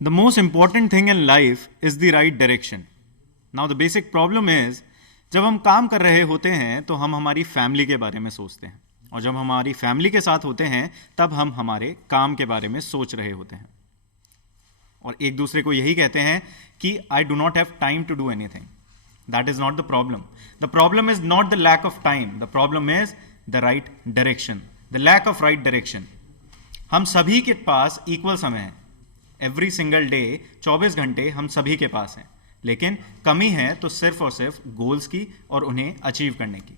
The most important thing in life is the right direction. Now the basic problem is, जब हम काम कर रहे होते हैं तो हम हमारी फैमिली के बारे में सोचते हैं, और जब हमारी फैमिली के साथ होते हैं तब हम हमारे काम के बारे में सोच रहे होते हैं, और एक दूसरे को यही कहते हैं कि I do not have time to do anything. That is not the problem. The problem is not the lack of time. The problem is the right direction, the lack of right direction. हम सभी के पास equal समय है. Every single day 24 घंटे हम सभी के पास हैं, लेकिन कमी है तो सिर्फ और सिर्फ गोल्स की और उन्हें अचीव करने की.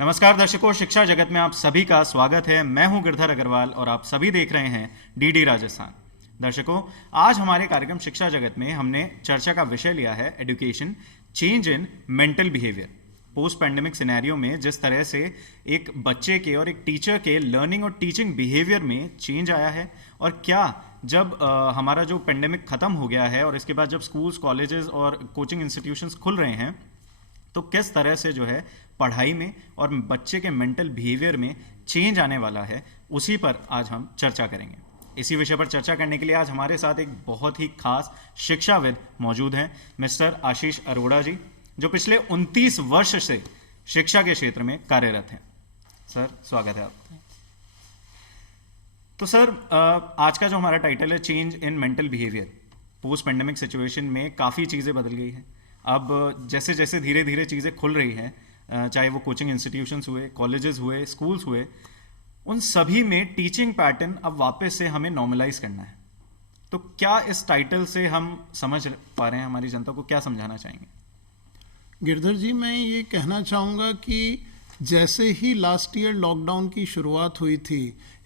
नमस्कार दर्शकों, शिक्षा जगत में आप सभी का स्वागत है. मैं हूं गिरधर अग्रवाल और आप सभी देख रहे हैं डीडी राजस्थान. दर्शकों, आज हमारे कार्यक्रम शिक्षा जगत में हमने चर्चा का विषय लिया है education, change in mental behaviour. Post pandemic scenario में जिस तरह से एक बच्चे के और एक टीचर के लर्निंग और टीचिंग बिहेवियर में चेंज आया है, और क्या जब हमारा जो पेंडेमिक ख़त्म हो गया है और इसके बाद जब स्कूल्स, कॉलेजेस और कोचिंग इंस्टीट्यूशंस खुल रहे हैं तो किस तरह से जो है पढ़ाई में और बच्चे के मेंटल बिहेवियर में चेंज आने वाला है, उसी पर आज हम चर्चा करेंगे. इसी विषय पर चर्चा करने के लिए आज हमारे साथ एक बहुत ही खास शिक्षाविद मौजूद हैं, मिस्टर आशीष अरोड़ा जी, जो पिछले 29 वर्ष से शिक्षा के क्षेत्र में कार्यरत हैं. सर, स्वागत है आपका. तो सर, आज का जो हमारा टाइटल है change in mental behaviour. Post pandemic situation में काफ़ी चीज़ें बदल गई हैं. अब जैसे जैसे धीरे धीरे चीज़ें खुल रही हैं, चाहे वो कोचिंग इंस्टीट्यूशंस हुए, कॉलेजेस हुए, स्कूल्स हुए, उन सभी में टीचिंग पैटर्न अब वापस से हमें नॉर्मलाइज करना है. तो क्या इस टाइटल से हम समझ पा रहे हैं, हमारी जनता को क्या समझाना चाहेंगे? गिरधर जी, मैं ये कहना चाहूँगा कि जैसे ही लास्ट ईयर लॉकडाउन की शुरुआत हुई थी,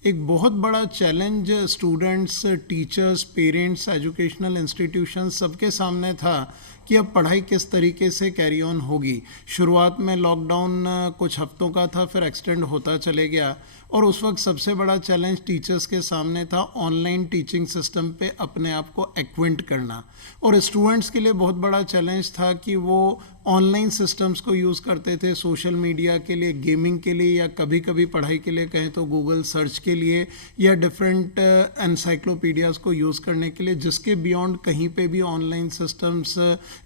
एक बहुत बड़ा challenge students, teachers, parents, educational institutions सबके सामने था कि अब पढ़ाई किस तरीके से कैरी ऑन होगी. शुरुआत में लॉकडाउन कुछ हफ्तों का था, फिर एक्सटेंड होता चले गया, और उस वक्त सबसे बड़ा चैलेंज टीचर्स के सामने था ऑनलाइन टीचिंग सिस्टम पे अपने आप को एक्विंट करना. और स्टूडेंट्स के लिए बहुत बड़ा चैलेंज था कि वो ऑनलाइन सिस्टम्स को यूज़ करते थे सोशल मीडिया के लिए, गेमिंग के लिए, या कभी कभी पढ़ाई के लिए कहें तो गूगल सर्च के लिए, या डिफरेंट एनसाइक्लोपीडियाज़ को यूज़ करने के लिए, जिसके बियॉन्ड कहीं पे भी ऑनलाइन सिस्टम्स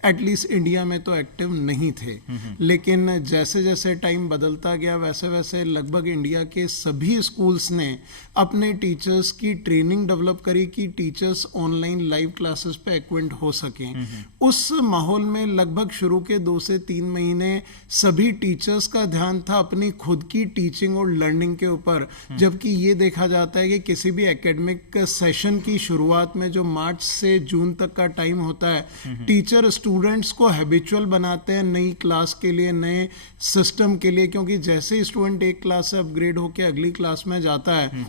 एटलीस्ट इंडिया में तो एक्टिव नहीं थे. लेकिन जैसे जैसे टाइम बदलता गया, वैसे वैसे लगभग इंडिया के सभी स्कूल्स ने अपने टीचर्स की ट्रेनिंग डेवलप करी कि टीचर्स ऑनलाइन लाइव क्लासेस पे एक्विंट हो सकें. उस माहौल में लगभग शुरू के 2 से 3 महीने सभी टीचर्स का ध्यान था अपनी खुद की टीचिंग और लर्निंग के ऊपर. जबकि ये देखा जाता है कि किसी भी एकेडमिक सेशन की शुरुआत में जो मार्च से जून तक का टाइम होता है, टीचर स्टूडेंट्स को हैबिचुअल बनाते हैं नई क्लास के लिए, नए सिस्टम के लिए, क्योंकि जैसे ही स्टूडेंट एक क्लास से अपग्रेड होकर अगली क्लास में जाता है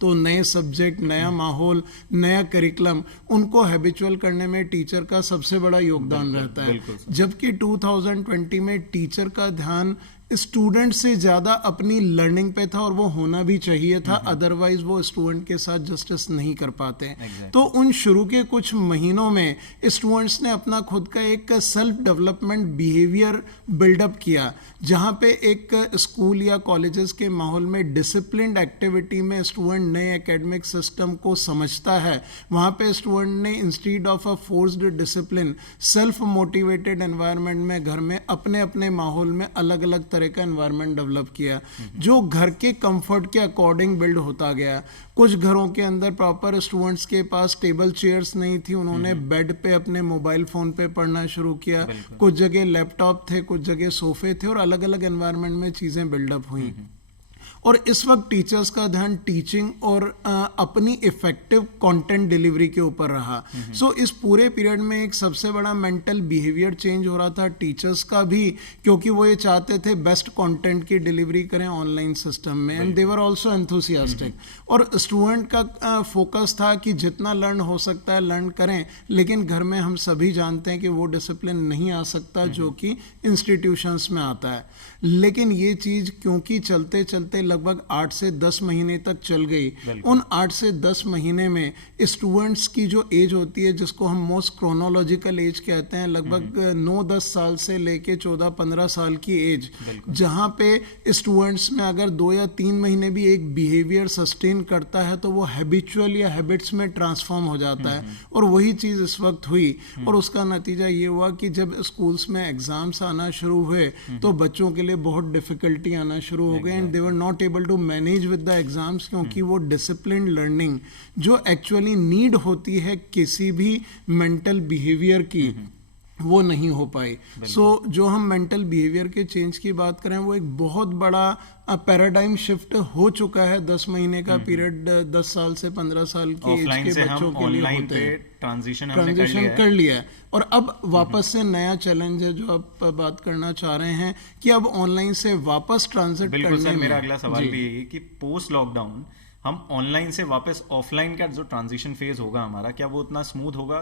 तो नए सब्जेक्ट, नया माहौल, नया करिकुलम, उनको हैबिचुअल करने में टीचर का सबसे बड़ा योगदान रहता है. जबकि 2020 में टीचर का ध्यान स्टूडेंट से ज़्यादा अपनी लर्निंग पे था, और वो होना भी चाहिए था, अदरवाइज वो स्टूडेंट के साथ जस्टिस नहीं कर पाते. तो उन शुरू के कुछ महीनों में स्टूडेंट्स ने अपना खुद का एक सेल्फ डेवलपमेंट बिहेवियर बिल्डअप किया, जहाँ पे एक स्कूल या कॉलेजेस के माहौल में डिसिप्लिन्ड एक्टिविटी में स्टूडेंट नए एकेडमिक सिस्टम को समझता है. वहाँ पे स्टूडेंट ने instead of a forced discipline, self motivated environment में घर में अपने अपने माहौल में अलग अलग तरह का एनवायरनमेंट डेवलप किया, जो घर के कंफर्ट के अकॉर्डिंग बिल्ड होता गया. कुछ घरों के अंदर प्रॉपर स्टूडेंट्स के पास टेबल चेयर्स नहीं थी, उन्होंने बेड पे अपने मोबाइल फ़ोन पे पढ़ना शुरू किया. कुछ जगह लैपटॉप थे, कुछ जगह सोफे थे, और अलग अलग एनवायरनमेंट में चीज़ें बिल्डअप हुई. और इस वक्त टीचर्स का ध्यान टीचिंग और अपनी इफेक्टिव कंटेंट डिलीवरी के ऊपर रहा. सो इस पूरे पीरियड में एक सबसे बड़ा मेंटल बिहेवियर चेंज हो रहा था टीचर्स का भी, क्योंकि वो ये चाहते थे बेस्ट कंटेंट की डिलीवरी करें ऑनलाइन सिस्टम में, and they were also enthusiastic. और स्टूडेंट का फोकस था कि जितना लर्न हो सकता है लर्न करें, लेकिन घर में हम सभी जानते हैं कि वो डिसिप्लिन नहीं आ सकता जो कि इंस्टीट्यूशंस में आता है. लेकिन ये चीज़ क्योंकि चलते चलते लगभग 8 से 10 महीने तक चल गई। उन 8 से 10 महीने में स्टूडेंट्स की जो एज होती है, जिसको हम मोस्ट क्रोनोलॉजिकल एज कहते हैं, लगभग 9-10 साल से लेके 14-15 साल की एज, जहाँ पे स्टूडेंट्स में अगर 2 या 3 महीने भी एक बिहेवियर सस्टेन करता है तो वो हैबिचुअल या हैबिट्स में ट्रांसफॉर्म हो जाता है। और वही चीज़ इस वक्त हुई, और उसका नतीजा ये हुआ कि जब स्कूल्स में एग्जाम्स आना शुरू हुए तो बच्चों के लिए बहुत डिफिकल्टी आना शुरू हो गई, and they were not able to manage with the exams, क्योंकि वो डिसिप्लिन लर्निंग जो एक्चुअली नीड होती है किसी भी मेंटल बिहेवियर की, वो नहीं हो पाई। सो जो हम मेंटल बिहेवियर के चेंज की बात करें, वो एक बहुत बड़ा पैराडाइम शिफ्ट हो चुका है। 10 महीने का पीरियड 10 साल से 15 साल की एज के बच्चों के लिए होते हैं। ट्रांजिशन कर लिया है, और अब वापस से नया चैलेंज है जो आप बात करना चाह रहे हैं कि अब ऑनलाइन से वापस ट्रांजिट करने में। बिल्कुल सर, मेरा अगला सवाल भी यही कि पोस्ट लॉकडाउन हम ऑनलाइन से वापस ऑफलाइन का जो ट्रांजिशन फेज होगा हमारा, क्या वो उतना स्मूथ होगा,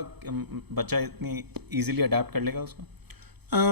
बच्चा इतनी इजीली अडेप्ट कर लेगा उसको?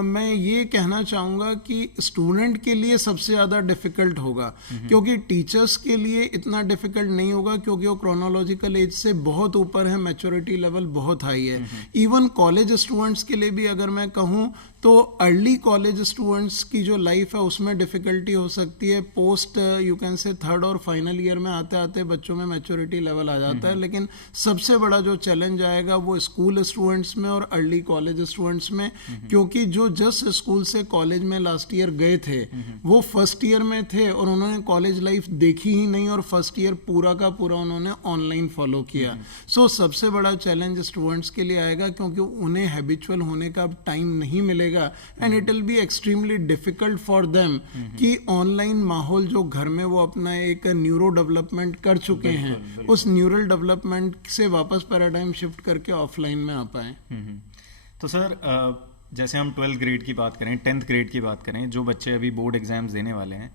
मैं ये कहना चाहूँगा कि स्टूडेंट के लिए सबसे ज़्यादा डिफ़िकल्ट होगा, क्योंकि टीचर्स के लिए इतना डिफ़िकल्ट नहीं होगा, क्योंकि वो क्रोनोलॉजिकल एज से बहुत ऊपर है, मैच्योरिटी लेवल बहुत हाई है। इवन कॉलेज स्टूडेंट्स के लिए भी अगर मैं कहूँ तो अर्ली कॉलेज स्टूडेंट्स की जो लाइफ है उसमें डिफ़िकल्टी हो सकती है। Post you can say 3rd और फाइनल ईयर में आते आते बच्चों में मैच्योरिटी लेवल आ जाता है। लेकिन सबसे बड़ा जो चैलेंज आएगा वो स्कूल स्टूडेंट्स में और अर्ली कॉलेज स्टूडेंट्स में, क्योंकि जो जस्ट स्कूल से कॉलेज में लास्ट ईयर गए थे वो फर्स्ट ईयर में थे और उन्होंने कॉलेज लाइफ देखी ही नहीं, और फर्स्ट ईयर पूरा का पूरा उन्होंने ऑनलाइन फॉलो किया। सो सबसे बड़ा चैलेंज स्टूडेंट्स के लिए आएगा, क्योंकि उन्हें हैबिचुअल होने का टाइम नहीं मिलेगा, and it will be extremely difficult for them कि ऑनलाइन माहौल जो घर में वो अपना एक न्यूरो डेवलपमेंट कर चुके हैं, उस न्यूरल डेवलपमेंट से वापस पैराडाइम शिफ्ट करके ऑफलाइन में आ पाए। तो सर जैसे हम 12th ग्रेड की बात करें, 10th ग्रेड की बात करें, जो बच्चे अभी बोर्ड एग्जाम्स देने वाले हैं,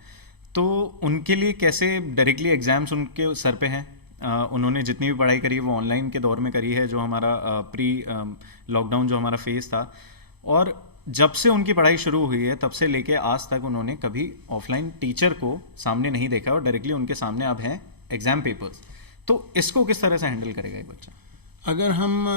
तो उनके लिए कैसे डायरेक्टली एग्जाम्स उनके सर पे हैं? उन्होंने जितनी भी पढ़ाई करी है वो ऑनलाइन के दौर में करी है, जो हमारा प्री लॉकडाउन जो हमारा फेज था, और जब से उनकी पढ़ाई शुरू हुई है तब से लेके आज तक उन्होंने कभी ऑफलाइन टीचर को सामने नहीं देखा, और डायरेक्टली उनके सामने अब हैं एग्जाम पेपर्स। तो इसको किस तरह से हैंडल करेगा ये बच्चा? अगर हम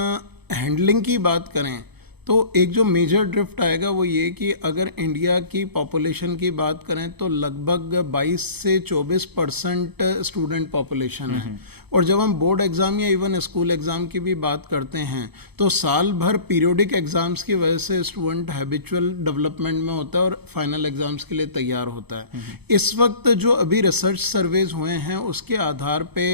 हैंडलिंग की बात करें तो एक जो मेजर ड्रिफ्ट आएगा वो ये कि अगर इंडिया की पॉपुलेशन की बात करें तो लगभग 22 से 24% स्टूडेंट पॉपुलेशन है, और जब हम बोर्ड एग्ज़ाम या इवन स्कूल एग्ज़ाम की भी बात करते हैं तो साल भर पीरियोडिक एग्ज़ाम्स की वजह से स्टूडेंट हैबिचुअल डेवलपमेंट में होता है और फाइनल एग्ज़ाम्स के लिए तैयार होता है। इस वक्त जो अभी रिसर्च सर्वेज हुए हैं उसके आधार पे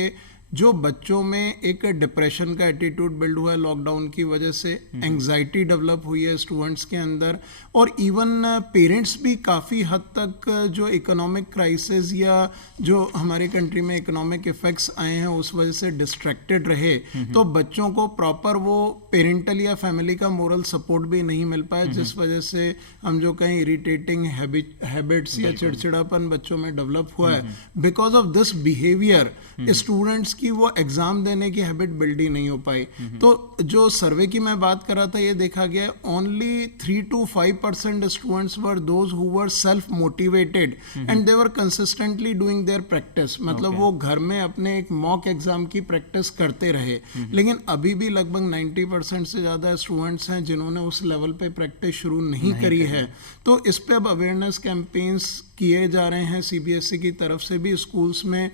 जो बच्चों में एक डिप्रेशन का एटीट्यूड बिल्ड हुआ है लॉकडाउन की वजह से, एंग्जाइटी डेवलप हुई है स्टूडेंट्स के अंदर, और इवन पेरेंट्स भी काफ़ी हद तक जो इकोनॉमिक क्राइसिस या जो हमारे कंट्री में इकोनॉमिक इफेक्ट्स आए हैं उस वजह से डिस्ट्रैक्टेड रहे, तो बच्चों को प्रॉपर वो पेरेंटल या फैमिली का मोरल सपोर्ट भी नहीं मिल पाया, जिस वजह से हम जो कहें इरिटेटिंग हैबिट्स या चिड़चिड़ापन बच्चों में डेवलप हुआ है। Because of this behaviour students कि वो एग्जाम देने की हैबिट बिल्ड ही नहीं हो पाई। तो जो सर्वे की मैं बात कर रहा था ये देखा गया only 3 to 5% students were those who were self motivated and they were consistently doing their practice, मतलब वो घर में अपने एक मॉक एग्जाम की प्रैक्टिस करते रहे। लेकिन अभी भी लगभग 90% से ज़्यादा स्टूडेंट्स हैं जिन्होंने उस लेवल पे प्रैक्टिस शुरू नहीं करी है। तो इस पे अब अवेयरनेस कैंपेन्स किए जा रहे हैं, CBSE की तरफ से भी स्कूल्स में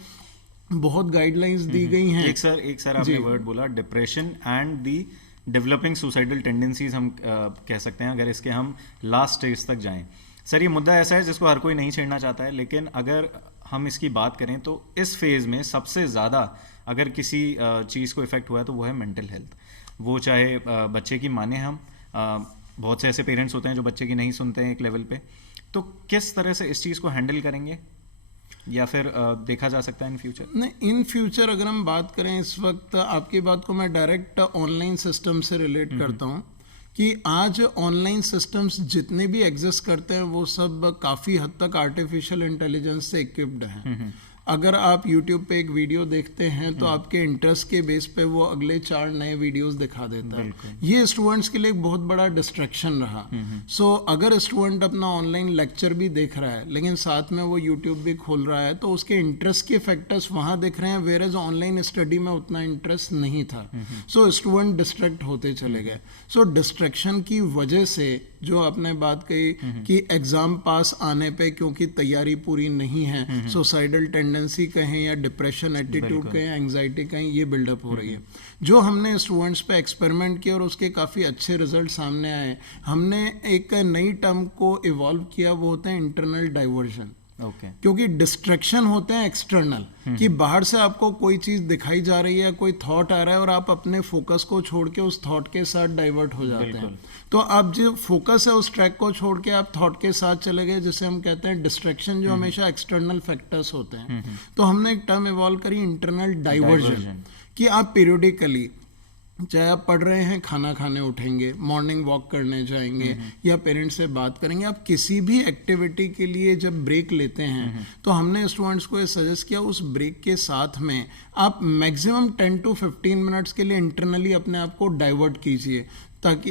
बहुत गाइडलाइंस दी गई हैं। एक सर आपने वर्ड बोला depression and the developing suicidal tendencies, हम कह सकते हैं अगर इसके हम लास्ट स्टेज तक जाएं। सर ये मुद्दा ऐसा है जिसको हर कोई नहीं छेड़ना चाहता है, लेकिन अगर हम इसकी बात करें तो इस फेज में सबसे ज़्यादा अगर किसी चीज़ को इफेक्ट हुआ है तो वो है मेंटल हेल्थ। वो चाहे बच्चे की माने हम, बहुत से ऐसे पेरेंट्स होते हैं जो बच्चे की नहीं सुनते हैं एक लेवल पे, तो किस तरह से इस चीज़ को हैंडल करेंगे या फिर देखा जा सकता है इन फ्यूचर? नहीं, इन फ्यूचर अगर हम बात करें इस वक्त आपकी बात को मैं डायरेक्ट ऑनलाइन सिस्टम से रिलेट करता हूँ कि आज ऑनलाइन सिस्टम्स जितने भी एग्जिस्ट करते हैं वो सब काफ़ी हद तक आर्टिफिशियल इंटेलिजेंस से इक्विप्ड हैं। अगर आप YouTube पे एक वीडियो देखते हैं तो आपके इंटरेस्ट के बेस पे वो अगले 4 नए वीडियोस दिखा देता है। ये स्टूडेंट्स के लिए एक बहुत बड़ा डिस्ट्रैक्शन रहा। सो अगर स्टूडेंट अपना ऑनलाइन लेक्चर भी देख रहा है लेकिन साथ में वो YouTube भी खोल रहा है तो उसके इंटरेस्ट के फैक्टर्स वहाँ दिख रहे हैं, वेयर एज ऑनलाइन स्टडी में उतना इंटरेस्ट नहीं था। सो स्टूडेंट डिस्ट्रैक्ट होते चले गए। सो डिस्ट्रैक्शन की वजह से जो आपने बात कही कि एग्जाम पास आने पे क्योंकि तैयारी पूरी नहीं है, सुसाइडल टेंडेंसी कहें या डिप्रेशन एटीट्यूड कहें, एंग्जाइटी कहें, ये बिल्डअप हो रही है। जो हमने स्टूडेंट्स पे एक्सपेरिमेंट किया और उसके काफ़ी अच्छे रिजल्ट सामने आए, हमने एक नई टर्म को इवॉल्व किया, वो होता है इंटरनल डाइवर्जन। क्योंकि डिस्ट्रैक्शन होते हैं एक्सटर्नल, कि बाहर से आपको कोई चीज़ दिखाई जा रही है, कोई थॉट आ रहा है और आप अपने फोकस को छोड़ के उस थॉट के साथ डाइवर्ट हो जाते हैं। तो आप जो फोकस है उस ट्रैक को छोड़ के आप थॉट के साथ चले गए, जिसे हम कहते हैं डिस्ट्रैक्शन, जो हमेशा एक्सटर्नल फैक्टर्स होते हैं। तो हमने एक टर्म इवॉल्व करी इंटरनल डाइवर्जन, कि आप पीरियडिकली, चाहे आप पढ़ रहे हैं, खाना खाने उठेंगे, मॉर्निंग वॉक करने जाएंगे या पेरेंट्स से बात करेंगे, आप किसी भी एक्टिविटी के लिए जब ब्रेक लेते हैं तो हमने स्टूडेंट्स को ये सजेस्ट किया उस ब्रेक के साथ में आप मैक्सिमम 10 to 15 मिनट्स के लिए इंटरनली अपने आप को डाइवर्ट कीजिए, ताकि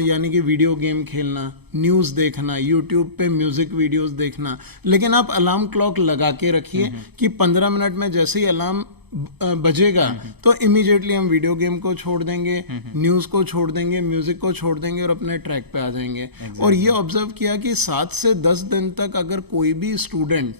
यानी कि वीडियो गेम खेलना, न्यूज़ देखना, यूट्यूब पे म्यूज़िक वीडियोस देखना, लेकिन आप अलार्म क्लॉक लगा के रखिए कि 15 मिनट में जैसे ही अलार्म बजेगा तो इमीडिएटली हम वीडियो गेम को छोड़ देंगे, न्यूज़ को छोड़ देंगे, म्यूजिक को छोड़ देंगे और अपने ट्रैक पे आ जाएंगे। और ये ऑब्जर्व किया कि 7 से 10 दिन तक अगर कोई भी स्टूडेंट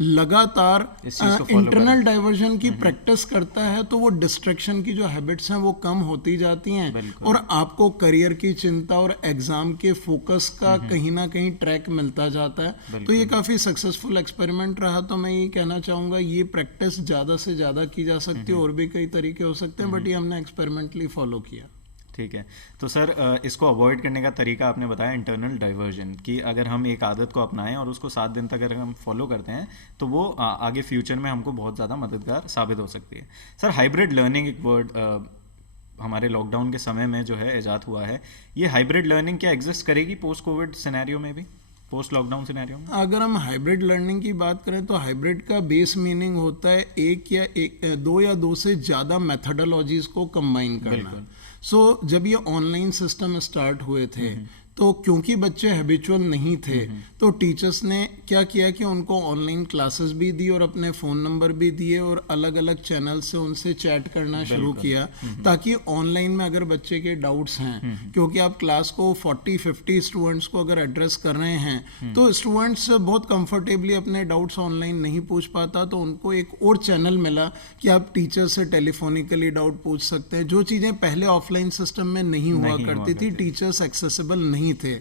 लगातार इंटरनल डाइवर्जन की प्रैक्टिस करता है तो वो डिस्ट्रैक्शन की जो हैबिट्स हैं वो कम होती जाती हैं और आपको करियर की चिंता और एग्जाम के फोकस का कहीं ना कहीं ट्रैक मिलता जाता है। तो ये काफ़ी सक्सेसफुल एक्सपेरिमेंट रहा। तो मैं ये कहना चाहूँगा ये प्रैक्टिस ज़्यादा से ज़्यादा की जा सकती है, और भी कई तरीके हो सकते हैं, बट ये हमने एक्सपेरिमेंटली फॉलो किया। ठीक है। तो सर इसको अवॉइड करने का तरीका आपने बताया इंटरनल डाइवर्जन, कि अगर हम एक आदत को अपनाएं और उसको 7 दिन तक अगर हम फॉलो करते हैं तो वो आगे फ्यूचर में हमको बहुत ज़्यादा मददगार साबित हो सकती है। सर हाइब्रिड लर्निंग एक वर्ड हमारे लॉकडाउन के समय में जो है ईजाद हुआ है, ये हाइब्रिड लर्निंग क्या एग्जिस्ट करेगी पोस्ट कोविड सिनेरियो में भी, पोस्ट लॉकडाउन सिनेरियो में? अगर हम हाइब्रिड लर्निंग की बात करें तो हाइब्रिड का बेस मीनिंग होता है दो या दो से ज़्यादा मेथडोलॉजीज को कंबाइन करना। सो जब ये ऑनलाइन सिस्टम स्टार्ट हुए थे तो क्योंकि बच्चे हैबिचुअल नहीं थे तो टीचर्स ने क्या किया कि उनको ऑनलाइन क्लासेस भी दी और अपने फ़ोन नंबर भी दिए और अलग अलग चैनल से उनसे चैट करना शुरू किया, ताकि ऑनलाइन में अगर बच्चे के डाउट्स हैं, क्योंकि आप क्लास को 40-50 स्टूडेंट्स को अगर एड्रेस कर रहे हैं तो स्टूडेंट्स बहुत कंफर्टेबली अपने डाउट्स ऑनलाइन नहीं पूछ पाता, तो उनको एक और चैनल मिला कि आप टीचर से टेलीफोनिकली डाउट पूछ सकते हैं, जो चीज़ें पहले ऑफलाइन सिस्टम में नहीं हुआ करती थी, टीचर्स एक्सेसिबल नहीं थे।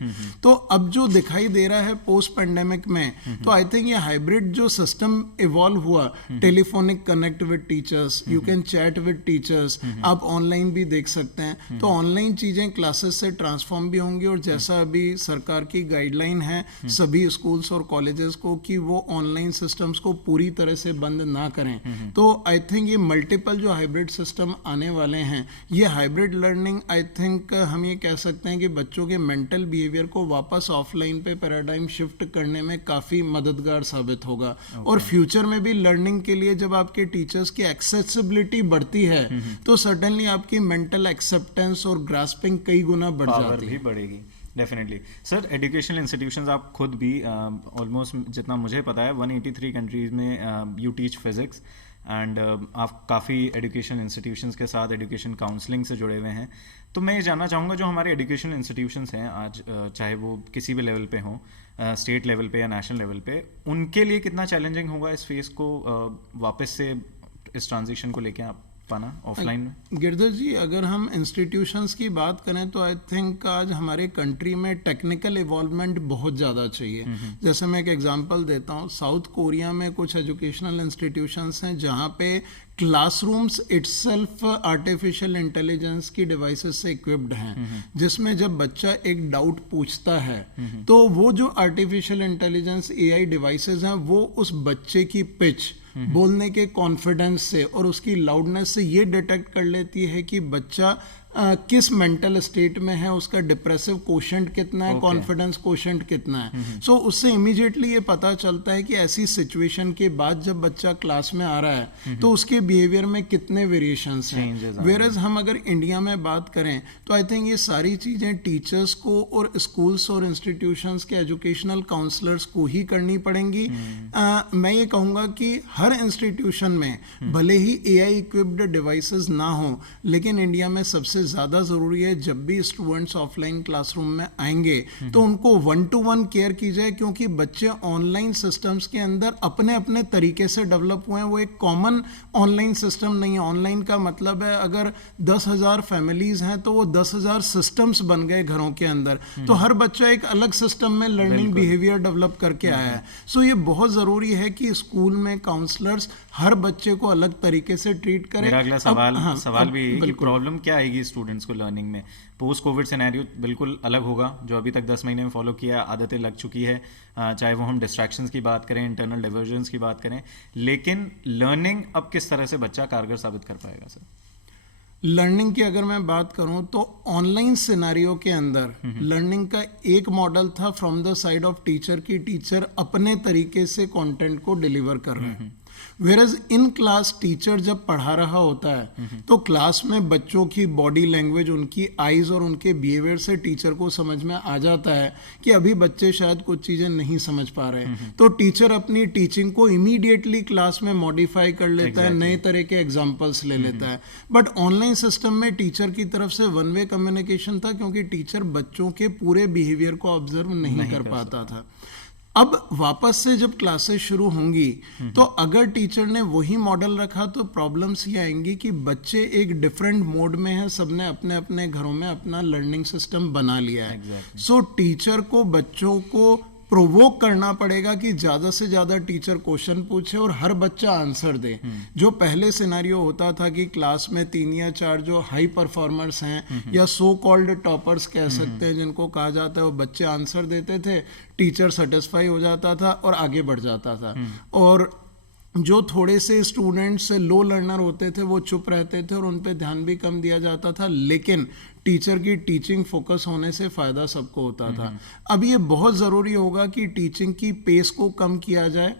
तो अब जो दिखाई दे रहा है पोस्ट पेंडेमिक में, तो आई थिंक ये हाइब्रिड जो सिस्टम इवॉल्व हुआ, telephonic connect with teachers, you can chat with teachers, आप ऑनलाइन भी देख सकते हैं, तो ऑनलाइन चीजें क्लासेस से ट्रांसफॉर्म भी होंगी। और जैसा अभी सरकार की गाइडलाइन है सभी स्कूल्स और कॉलेजेस को कि वो ऑनलाइन सिस्टम्स को पूरी तरह से बंद ना करें, तो आई थिंक ये मल्टीपल जो हाइब्रिड सिस्टम आने वाले हैं, ये हाइब्रिड लर्निंग आई थिंक हम ये कह सकते हैं कि बच्चों के मेंटल बिहेवियर को वापस ऑफलाइन पे पैराडाइम शिफ्ट करने में काफ़ी मददगार साबित होगा। और फ्यूचर में भी लर्निंग के लिए जब आपके टीचर्स की एक्सेसिबिलिटी बढ़ती है तो सर्टेनली आपकी मेंटल एक्सेप्टेंस और ग्रास्पिंग कई गुना बढ़ जाती है, बढ़ेगी डेफिनेटली। सर एजुकेशनल इंस्टीट्यूशंस आप खुद भी ऑलमोस्ट जितना मुझे पता है 183 कंट्रीज में यू टीच फिजिक्स एंड आप काफ़ी एजुकेशन इंस्टीट्यूशंस के साथ एजुकेशन काउंसलिंग से जुड़े हुए हैं। तो मैं ये जानना चाहूँगा जो हमारे एजुकेशन इंस्टीट्यूशंस हैं आज, चाहे वो किसी भी लेवल पे हों, स्टेट लेवल पे या नेशनल लेवल पे, उनके लिए कितना चैलेंजिंग होगा इस फेज़ को वापस से इस ट्रांजिशन को लेके आप पाना ऑफलाइन में? गिरधर जी, अगर हम इंस्टीट्यूशंस की बात करें तो आई थिंक आज हमारे कंट्री में टेक्निकल इवॉल्वमेंट बहुत ज़्यादा चाहिए। जैसे मैं एक एग्जांपल देता हूँ, साउथ कोरिया में कुछ एजुकेशनल इंस्टीट्यूशंस हैं जहाँ पे क्लासरूम्स इटसेल्फ आर्टिफिशियल इंटेलिजेंस की डिवाइसेस से इक्विप्ड हैं, जिसमें जब बच्चा एक डाउट पूछता है तो वो जो आर्टिफिशियल इंटेलिजेंस AI डिवाइसेस हैं वो उस बच्चे की पिच, बोलने के कॉन्फिडेंस से और उसकी लाउडनेस से ये डिटेक्ट कर लेती है कि बच्चा किस मेंटल स्टेट में है, उसका डिप्रेसिव कोशेंट कितना है, कॉन्फिडेंस कोशेंट कितना है। सो उससे इमीडिएटली ये पता चलता है कि ऐसी सिचुएशन के बाद जब बच्चा क्लास में आ रहा है तो उसके बिहेवियर में कितने वेरिएशंस हैं। वेयरएज हम अगर इंडिया में बात करें तो आई थिंक ये सारी चीज़ें टीचर्स को और स्कूल्स और इंस्टीट्यूशंस के एजुकेशनल काउंसलर्स को ही करनी पड़ेंगी। मैं ये कहूँगा कि हर इंस्टीट्यूशन में भले ही AI इक्विप्ड डिवाइसेस ना हो, लेकिन इंडिया में सबसे ज़्यादा ज़रूरी है जब भी स्टूडेंट्स ऑफलाइन क्लासरूम में आएंगे तो उनको 1-to-1 केयर की जाए, क्योंकि बच्चे ऑनलाइन सिस्टम्स के अंदर अपने अपने तरीके से डेवलप हुए हैं। वो एक कॉमन ऑनलाइन सिस्टम नहीं है। ऑनलाइन का मतलब है अगर 10,000 फैमिलीज हैं तो वो 10,000 सिस्टम्स बन गए घरों के अंदर, तो हर बच्चा एक अलग सिस्टम में लर्निंग बिहेवियर डेवलप करके आया है। सो ये बहुत ज़रूरी है कि स्कूल में काउंसलर्स हर बच्चे को अलग तरीके से ट्रीट करें। मेरा अगला सवाल भी है कि प्रॉब्लम क्या आएगी स्टूडेंट्स को लर्निंग में? पोस्ट कोविड सिनेरियो बिल्कुल अलग होगा। जो अभी तक 10 महीने में फॉलो किया, आदतें लग चुकी है, चाहे वो हम डिस्ट्रैक्शंस की बात करें, इंटरनल डाइवर्जन्स की बात करें, लेकिन लर्निंग अब किस तरह से बच्चा कारगर साबित कर पाएगा सर? लर्निंग की अगर मैं बात करूं तो ऑनलाइन सिनेरियो के अंदर लर्निंग का एक मॉडल था from the side of teacher की टीचर अपने तरीके से कंटेंट को डिलीवर कर रहे हैं। वेयरएज इन क्लास टीचर जब पढ़ा रहा होता है तो क्लास में बच्चों की बॉडी लैंग्वेज, उनकी आईज और उनके बिहेवियर से टीचर को समझ में आ जाता है कि अभी बच्चे शायद कुछ चीज़ें नहीं समझ पा रहे, तो टीचर अपनी टीचिंग को इमीडिएटली क्लास में मॉडिफाई कर लेता है, नए तरह के एग्जाम्पल्स ले लेता है। बट ऑनलाइन सिस्टम में टीचर की तरफ से वन वे कम्युनिकेशन था, क्योंकि टीचर बच्चों के पूरे बिहेवियर को ऑब्जर्व नहीं कर पाता था। अब वापस से जब क्लासेस शुरू होंगी तो अगर टीचर ने वही मॉडल रखा तो प्रॉब्लम्स ये आएंगी कि बच्चे एक डिफरेंट मोड में हैं, सबने अपने अपने घरों में अपना लर्निंग सिस्टम बना लिया है। सो टीचर को बच्चों को प्रोवोक करना पड़ेगा कि ज़्यादा से ज़्यादा टीचर क्वेश्चन पूछे और हर बच्चा आंसर दे। जो पहले सिनेरियो होता था कि क्लास में 3 या 4 जो हाई परफॉर्मर्स हैं या सो कॉल्ड टॉपर्स कह सकते हैं जिनको कहा जाता है, वो बच्चे आंसर देते थे, टीचर सेटिस्फाई हो जाता था और आगे बढ़ जाता था। और जो थोड़े से स्टूडेंट्स लो लर्नर होते थे वो चुप रहते थे और उन पे ध्यान भी कम दिया जाता था, लेकिन टीचर की टीचिंग फोकस होने से फ़ायदा सबको होता था। अब ये बहुत ज़रूरी होगा कि टीचिंग की पेस को कम किया जाए,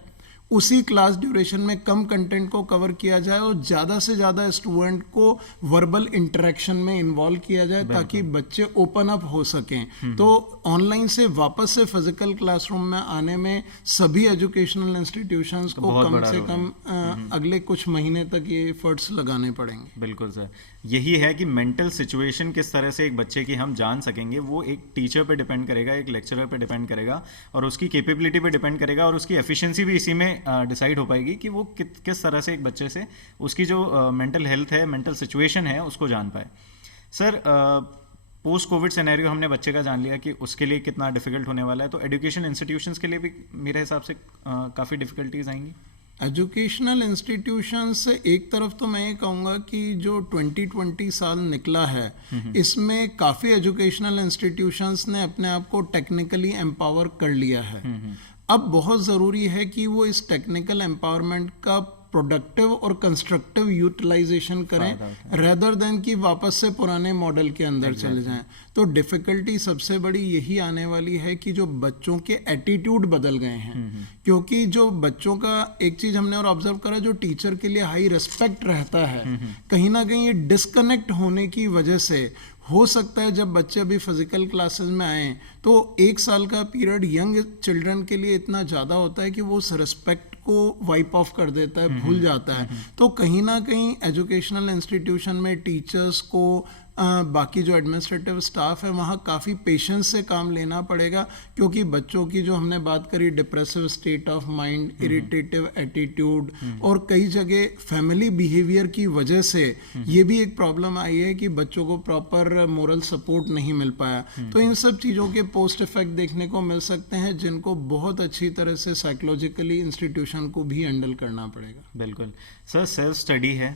उसी क्लास ड्यूरेशन में कम कंटेंट को कवर किया जाए और ज़्यादा से ज़्यादा स्टूडेंट को वर्बल इंटरेक्शन में इन्वॉल्व किया जाए ताकि बच्चे ओपन अप हो सकें। तो ऑनलाइन से वापस से फिजिकल क्लासरूम में आने में सभी एजुकेशनल इंस्टीट्यूशंस को कम से कम अगले कुछ महीने तक ये एफर्ट्स लगाने पड़ेंगे। बिल्कुल सर, यही है कि मेंटल सिचुएशन किस तरह से एक बच्चे की हम जान सकेंगे, वो एक टीचर पे डिपेंड करेगा, एक लेक्चरर पे डिपेंड करेगा और उसकी कैपेबिलिटी पे डिपेंड करेगा और उसकी एफिशिएंसी भी इसी में डिसाइड हो पाएगी कि वो किस तरह से एक बच्चे से उसकी जो मेंटल हेल्थ है, मेंटल सिचुएशन है, उसको जान पाए। सर, पोस्ट कोविड सिनेरियो हमने बच्चे का जान लिया कि उसके लिए कितना डिफिकल्ट होने वाला है, तो एजुकेशन इंस्टीट्यूशंस के लिए भी मेरे हिसाब से काफ़ी डिफिकल्टीज आएंगी। एजुकेशनल इंस्टीट्यूशंस एक तरफ तो मैं ये कहूँगा कि जो 2020 साल निकला है इसमें काफ़ी एजुकेशनल इंस्टीट्यूशंस ने अपने आप को टेक्निकली एम्पावर कर लिया है। अब बहुत ज़रूरी है कि वो इस टेक्निकल एम्पावरमेंट का प्रोडक्टिव और कंस्ट्रक्टिव यूटिलाइजेशन करें रेदर देन कि वापस से पुराने मॉडल के अंदर चले जाएं। तो डिफ़िकल्टी सबसे बड़ी यही आने वाली है कि जो बच्चों के एटीट्यूड बदल गए हैं, क्योंकि जो बच्चों का एक चीज़ हमने और ऑब्जर्व करा, जो टीचर के लिए हाई रिस्पेक्ट रहता है, कहीं ना कहीं ये डिस्कनेक्ट होने की वजह से हो सकता है जब बच्चे अभी फिजिकल क्लासेस में आए तो 1 साल का पीरियड यंग चिल्ड्रन के लिए इतना ज़्यादा होता है कि वो उस रिस्पेक्ट को वाइप ऑफ कर देता है, भूल जाता है। तो कहीं ना कहीं एजुकेशनल इंस्टीट्यूशन में टीचर्स को बाकी जो एडमिनिस्ट्रेटिव स्टाफ है वहाँ काफ़ी पेशेंस से काम लेना पड़ेगा, क्योंकि बच्चों की जो हमने बात करी depressive state of mind, irritative attitude और कई जगह फैमिली बिहेवियर की वजह से ये भी एक प्रॉब्लम आई है कि बच्चों को प्रॉपर मोरल सपोर्ट नहीं मिल पाया। तो इन सब चीज़ों के पोस्ट इफेक्ट देखने को मिल सकते हैं जिनको बहुत अच्छी तरह से साइकोलॉजिकली इंस्टीट्यूशन को भी हैंडल करना पड़ेगा। बिल्कुल सर, सेल्फ स्टडी है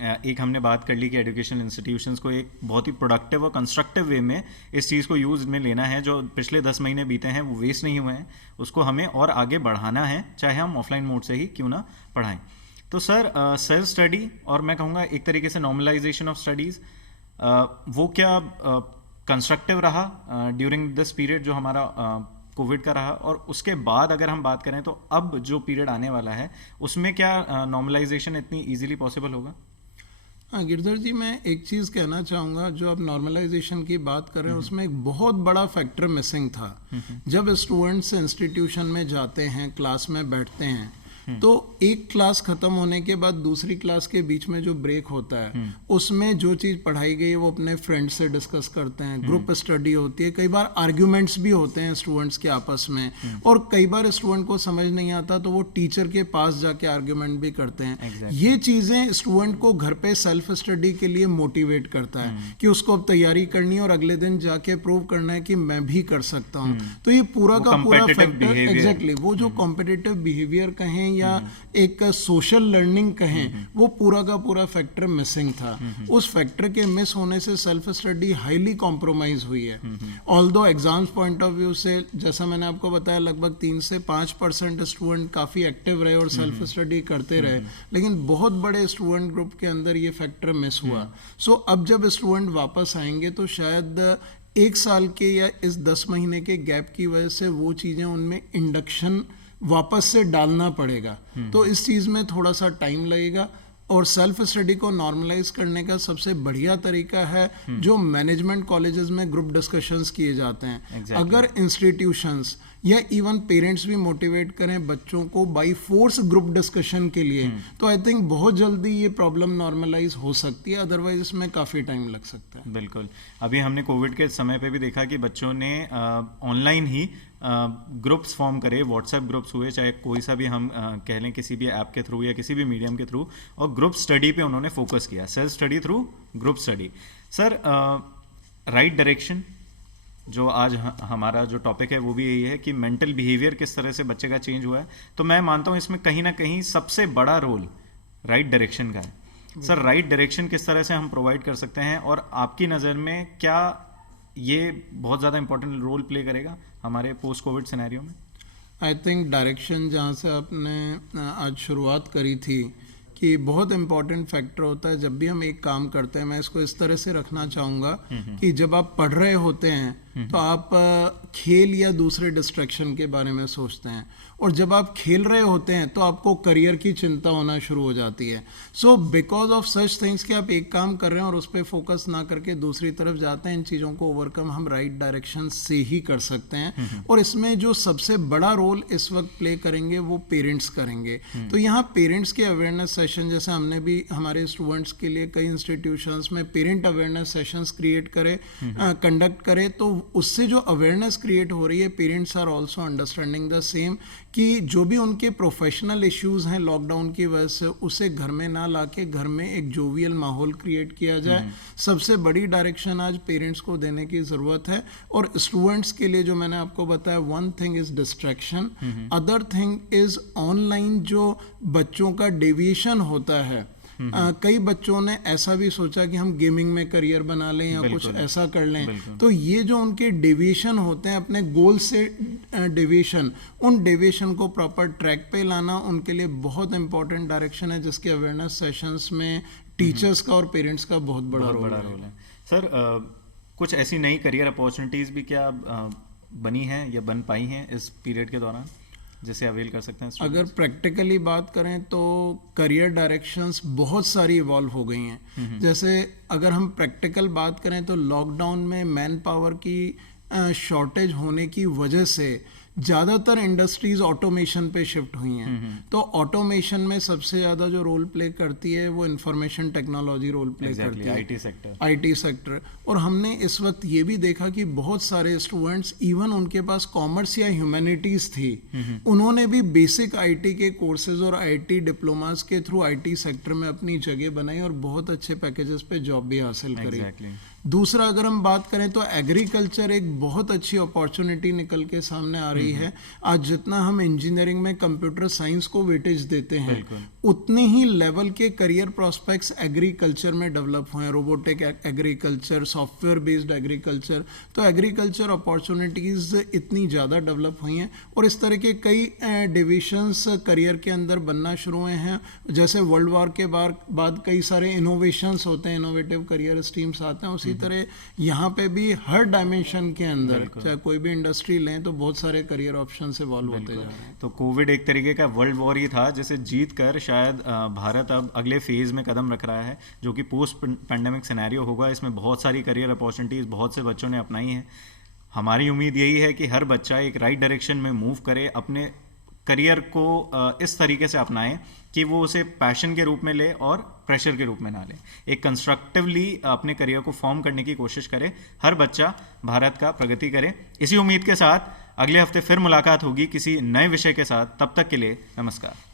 एक, हमने बात कर ली कि एजुकेशनल इंस्टीट्यूशंस को एक बहुत ही प्रोडक्टिव और कंस्ट्रक्टिव वे में इस चीज़ को यूज़ में लेना है। जो पिछले 10 महीने बीते हैं वो वेस्ट नहीं हुए हैं, उसको हमें और आगे बढ़ाना है, चाहे हम ऑफलाइन मोड से ही क्यों ना पढ़ाएं। तो सर, सेल्फ स्टडी और मैं कहूँगा एक तरीके से नॉर्मलाइजेशन ऑफ स्टडीज़, वो क्या कंस्ट्रक्टिव रहा ड्यूरिंग दिस पीरियड जो हमारा कोविड का रहा, और उसके बाद अगर हम बात करें तो अब जो पीरियड आने वाला है उसमें क्या नॉर्मलाइजेशन इतनी इजीली पॉसिबल होगा? हाँ गिरधर जी, मैं एक चीज़ कहना चाहूँगा, जो आप नॉर्मलाइजेशन की बात कर रहे हैं उसमें एक बहुत बड़ा फैक्टर मिसिंग था। जब स्टूडेंट्स इंस्टीट्यूशन में जाते हैं, क्लास में बैठते हैं, तो एक क्लास खत्म होने के बाद दूसरी क्लास के बीच में जो ब्रेक होता है उसमें जो चीज़ पढ़ाई गई है वो अपने फ्रेंड से डिस्कस करते हैं, ग्रुप स्टडी होती है, कई बार आर्ग्यूमेंट्स भी होते हैं स्टूडेंट्स के आपस में, और कई बार स्टूडेंट को समझ नहीं आता तो वो टीचर के पास जाके आर्ग्यूमेंट भी करते हैं। ये चीज़ें स्टूडेंट को घर पे सेल्फ स्टडी के लिए मोटिवेट करता है कि उसको अब तैयारी करनी है और अगले दिन जाके प्रूव करना है कि मैं भी कर सकता हूँ। तो ये पूरा का पूरा फैक्टर, एग्जैक्टली वो जो कॉम्पिटिटिव बिहेवियर कहें या एक सोशल लर्निंग कहें, वो पूरा का पूरा फैक्टर मिसिंग था। उस फैक्टर के मिस होने से सेल्फ स्टडी हाईली कॉम्प्रोमाइज हुई है। Although exams point of view से, जैसा मैंने आपको बताया, लगभग 3 से 5% स्टूडेंट काफ़ी एक्टिव रहे और सेल्फ स्टडी करते रहे, लेकिन बहुत बड़े स्टूडेंट ग्रुप के अंदर ये फैक्टर मिस हुआ। सो अब जब स्टूडेंट वापस आएंगे तो शायद 1 साल के या इस 10 महीने के गैप की वजह से वो चीज़ें उनमें इंडक्शन वापस से डालना पड़ेगा। तो इस चीज़ में थोड़ा सा टाइम लगेगा, और सेल्फ स्टडी को नॉर्मलाइज करने का सबसे बढ़िया तरीका है जो मैनेजमेंट कॉलेजेस में ग्रुप डिस्कशंस किए जाते हैं। अगर इंस्टीट्यूशंस या इवन पेरेंट्स भी मोटिवेट करें बच्चों को बाई फोर्स ग्रुप डिस्कशन के लिए, तो आई थिंक बहुत जल्दी ये प्रॉब्लम नॉर्मलाइज हो सकती है, अदरवाइज इसमें काफ़ी टाइम लग सकता है। बिल्कुल, अभी हमने कोविड के समय पे भी देखा कि बच्चों ने ऑनलाइन ही ग्रुप्स फॉर्म करे, व्हाट्सएप ग्रुप्स हुए, चाहे कोई सा भी हम कह लें, किसी भी ऐप के थ्रू या किसी भी मीडियम के थ्रू, और ग्रुप स्टडी पे उन्होंने फोकस किया, self study through group study. Sir, right direction जो आज हमारा जो टॉपिक है वो भी यही है कि मेंटल बिहेवियर किस तरह से बच्चे का चेंज हुआ है, तो मैं मानता हूँ इसमें कहीं ना कहीं सबसे बड़ा रोल राइट डायरेक्शन का है। सर, राइट डायरेक्शन किस तरह से हम प्रोवाइड कर सकते हैं, और आपकी नज़र में क्या ये बहुत ज़्यादा इंपॉर्टेंट रोल प्ले करेगा हमारे पोस्ट कोविड सिनेरियो में? आई थिंक डायरेक्शन, जहाँ से आपने आज शुरुआत करी थी, कि बहुत इम्पॉर्टेंट फैक्टर होता है जब भी हम एक काम करते हैं। मैं इसको इस तरह से रखना चाहूँगा कि जब आप पढ़ रहे होते हैं तो आप खेल या दूसरे डिस्ट्रैक्शन के बारे में सोचते हैं, और जब आप खेल रहे होते हैं तो आपको करियर की चिंता होना शुरू हो जाती है। So because of such things कि आप एक काम कर रहे हैं और उस पर फोकस ना करके दूसरी तरफ जाते हैं, इन चीज़ों को ओवरकम हम राइट डायरेक्शन से ही कर सकते हैं। और इसमें जो सबसे बड़ा रोल इस वक्त प्ले करेंगे वो पेरेंट्स करेंगे। तो यहाँ पेरेंट्स के अवेयरनेस सेशन, जैसे हमने भी हमारे स्टूडेंट्स के लिए कई इंस्टीट्यूशंस में पेरेंट अवेयरनेस सेशंस क्रिएट करे, कंडक्ट करे, तो उससे जो अवेयरनेस क्रिएट हो रही है, parents are also understanding the same, कि जो भी उनके प्रोफेशनल इश्यूज हैं लॉकडाउन की वजह से, उसे घर में ना लाके घर में एक जोवियल माहौल क्रिएट किया जाए। सबसे बड़ी डायरेक्शन आज पेरेंट्स को देने की ज़रूरत है। और स्टूडेंट्स के लिए जो मैंने आपको बताया, one thing is distraction, other thing is online जो बच्चों का डेविएशन होता है। कई बच्चों ने ऐसा भी सोचा कि हम गेमिंग में करियर बना लें या कुछ ऐसा कर लें, तो ये जो उनके डेविएशन होते हैं, अपने गोल से डेविएशन, उन डेविएशन को प्रॉपर ट्रैक पे लाना उनके लिए बहुत इंपॉर्टेंट डायरेक्शन है, जिसके अवेयरनेस सेशंस में टीचर्स का और पेरेंट्स का बहुत बड़ा रोल है। सर, कुछ ऐसी नई करियर अपॉर्चुनिटीज़ भी क्या बनी हैं या बन पाई हैं इस पीरियड के दौरान, जैसे अवेल कर सकते हैं? अगर प्रैक्टिकली बात करें तो करियर डायरेक्शंस बहुत सारी इवॉल्व हो गई हैं। जैसे अगर हम प्रैक्टिकल बात करें तो लॉकडाउन में मैन पावर की शॉर्टेज होने की वजह से ज़्यादातर इंडस्ट्रीज ऑटोमेशन पे शिफ्ट हुई हैं। तो ऑटोमेशन में सबसे ज़्यादा जो रोल प्ले करती है वो इंफॉर्मेशन टेक्नोलॉजी रोल प्ले करती है, आईटी सेक्टर। और हमने इस वक्त ये भी देखा कि बहुत सारे स्टूडेंट्स, इवन उनके पास कॉमर्स या ह्यूमैनिटीज़ थी, उन्होंने भी बेसिक आईटी के कोर्सेज और आईटी डिप्लोमास के थ्रू आईटी सेक्टर में अपनी जगह बनाई और बहुत अच्छे पैकेजेस पे जॉब भी हासिल करी। दूसरा, अगर हम बात करें तो एग्रीकल्चर एक बहुत अच्छी अपॉर्चुनिटी निकल के सामने आ रही रही है। आज जितना हम इंजीनियरिंग में कंप्यूटर साइंस को वेटेज देते हैं, बिल्कुल। उतने ही लेवल के करियर प्रोस्पेक्ट्स एग्रीकल्चर में डेवलप हुए हैं, robotic agriculture, software based agriculture. तो एग्रीकल्चर अपॉर्चुनिटीज़ इतनी ज़्यादा डेवलप हुई हैं और इस तरह के कई डिविशंस करियर के अंदर बनना शुरू हुए हैं। जैसे वर्ल्ड वॉर के बाद कई सारे इनोवेशंस होते हैं, इनोवेटिव करियर स्ट्रीम्स आते हैं, उसी तरह यहाँ पे भी हर डायमेंशन के अंदर चाहे कोई भी इंडस्ट्री लें तो बहुत सारे करियर ऑप्शन इवॉल्व होते जा रहे हैं। तो कोविड एक तरीके का वर्ल्ड वॉर ही था जिसे जीत कर शायद भारत अब अगले फेज में कदम रख रहा है, जो कि पोस्ट पैंडेमिक सिनेरियो होगा। इसमें बहुत सारी करियर अपॉर्चुनिटीज़ बहुत से बच्चों ने अपनाई हैं। हमारी उम्मीद यही है कि हर बच्चा एक राइट डायरेक्शन में मूव करे, अपने करियर को इस तरीके से अपनाए कि वो उसे पैशन के रूप में ले और प्रेशर के रूप में ना ले। एक कंस्ट्रक्टिवली अपने करियर को फॉर्म करने की कोशिश करे, हर बच्चा भारत का प्रगति करे। इसी उम्मीद के साथ अगले हफ्ते फिर मुलाकात होगी किसी नए विषय के साथ। तब तक के लिए नमस्कार।